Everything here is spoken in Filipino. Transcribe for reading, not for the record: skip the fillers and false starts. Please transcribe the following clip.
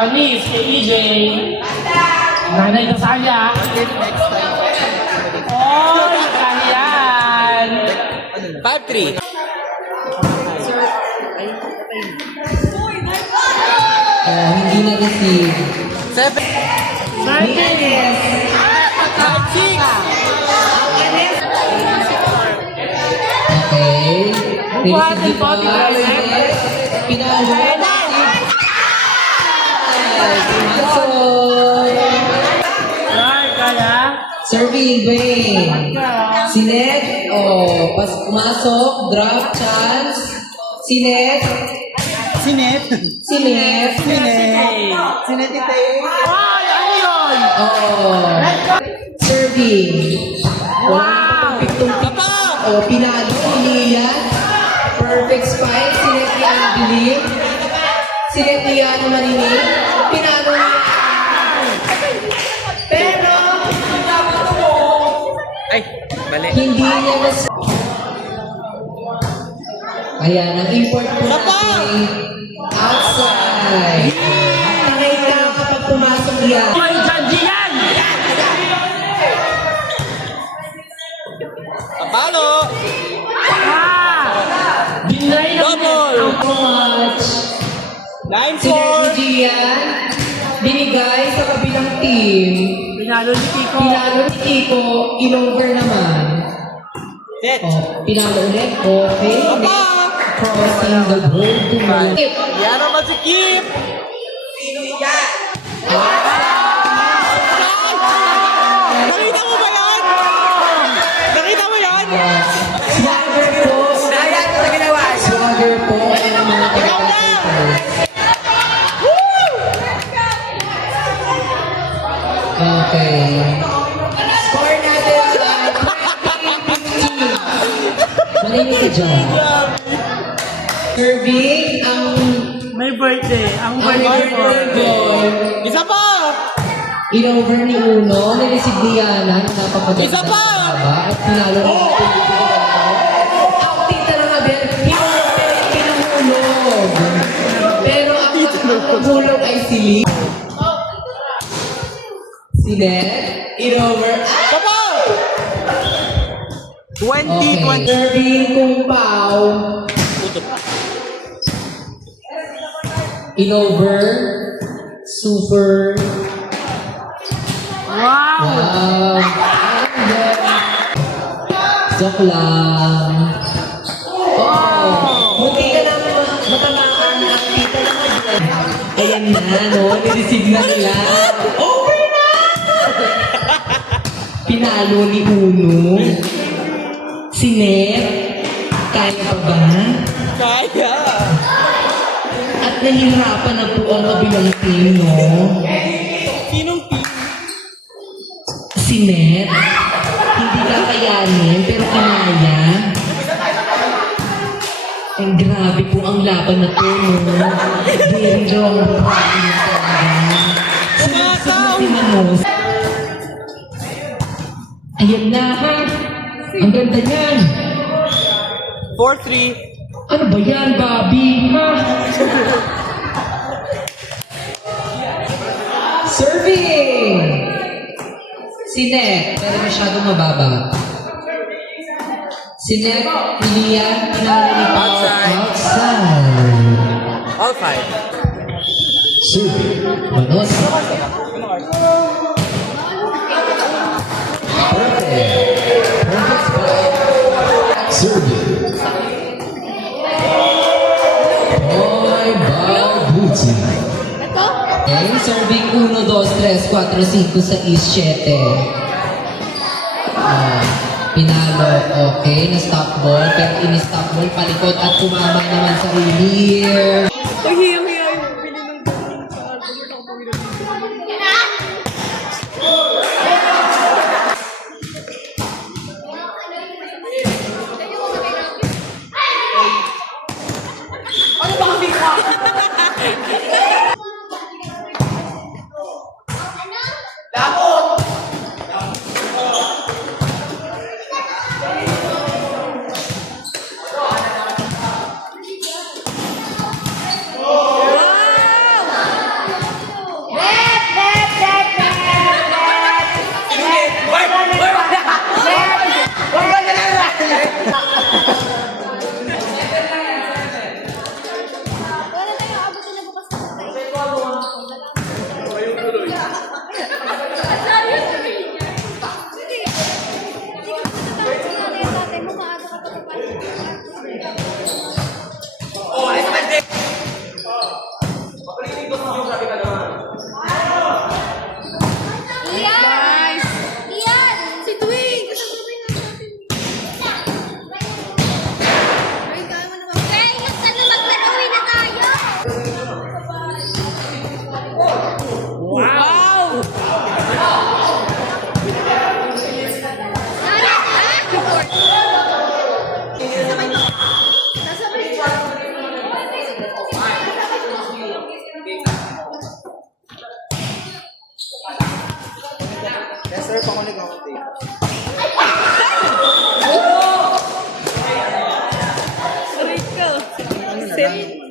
Panis kay EJ. Nanay Kasaya. Oy, kahiyan. 5-3. Hindi na-receive. 7. Yes. 5-6. Okay. Buhatin po, Pinahuli. Kaya? Serving, Wayne. Sinet. Oh, pumasok. Drop, chance. Sinet. Sinet. Sinet. Sinet ite. Ay, ano yun? Oh. Serving. Wow! Papa! Oh, pinalo. Iliyan. Perfect spike. Sinet ni Angeline. Sinet ni Yana Marinig. Pinalo niya. Pero, Ay, mali. hindi niya mas... Ayan, ang import po natin outside. Nakita kapag pumasok yan. Ay, janji yan! Papalo. Ah! Binay na Double. So much. 9-4. Synergy yan. Binigay sa kabilang team. Pinalo ni Kiko. Pinalo ni Kiko, in-over naman. Set. Oh, pinalo ulit. Okay. Papa. Crossing the goal to my... Yan naman si Kip. Nakita mo ba yan? Nakita mo yan? Swagger po. Swagger po. Ayan ang mga taga-papers. Okay. Score natin sa 20-15. Malinis ka dyan. Serving ang May birthday. Ang birthday goal. Isa pa. In-over ni Uno, nireceive ni Yana, napapaganda Isa pa! sa baba, at pinalo ng outing talaga, Ben. Pinuhulog. Pero ang hulog ay si Lee. Si Ned, in-over. Papa. 20-20. Serving kung Pao. In-over. Super. Wow! Wow! Joke lang. Oh! Munti ka na matamaan at kita naman dyan. Ayan na, no? Nireceive na nila. Over na! Pinalo ni Uno. Si Ned. Kaya pa ba? Kaya. At nahihirapan na po ang kabilang team, no? Sinong team? Si Ned, hindi kakayanin, pero kinaya. Ang grabe po ang laban na to, no? Very long run na talaga. Sunod-sunod si Manos. Ayan na, ha? Ang ganda niyan. 4-3. Ano ba yan, Bobby? Ha? Serving! Si Nek, pero masyadong mababa. Si Nek, Lilian, pinalo ni Pao outside. All 5. Serving, Manos. Perfect. Perfect spot. Serving. Boy, Babuti. Okay, serving 1, 2, 3, 4, 5, 6, 7. Pinalo. Okay, na-stop ball. Pero in-stop ball, palikot at tumama naman sa rear. Sir, pangulig ako. Rico. Ano na lang?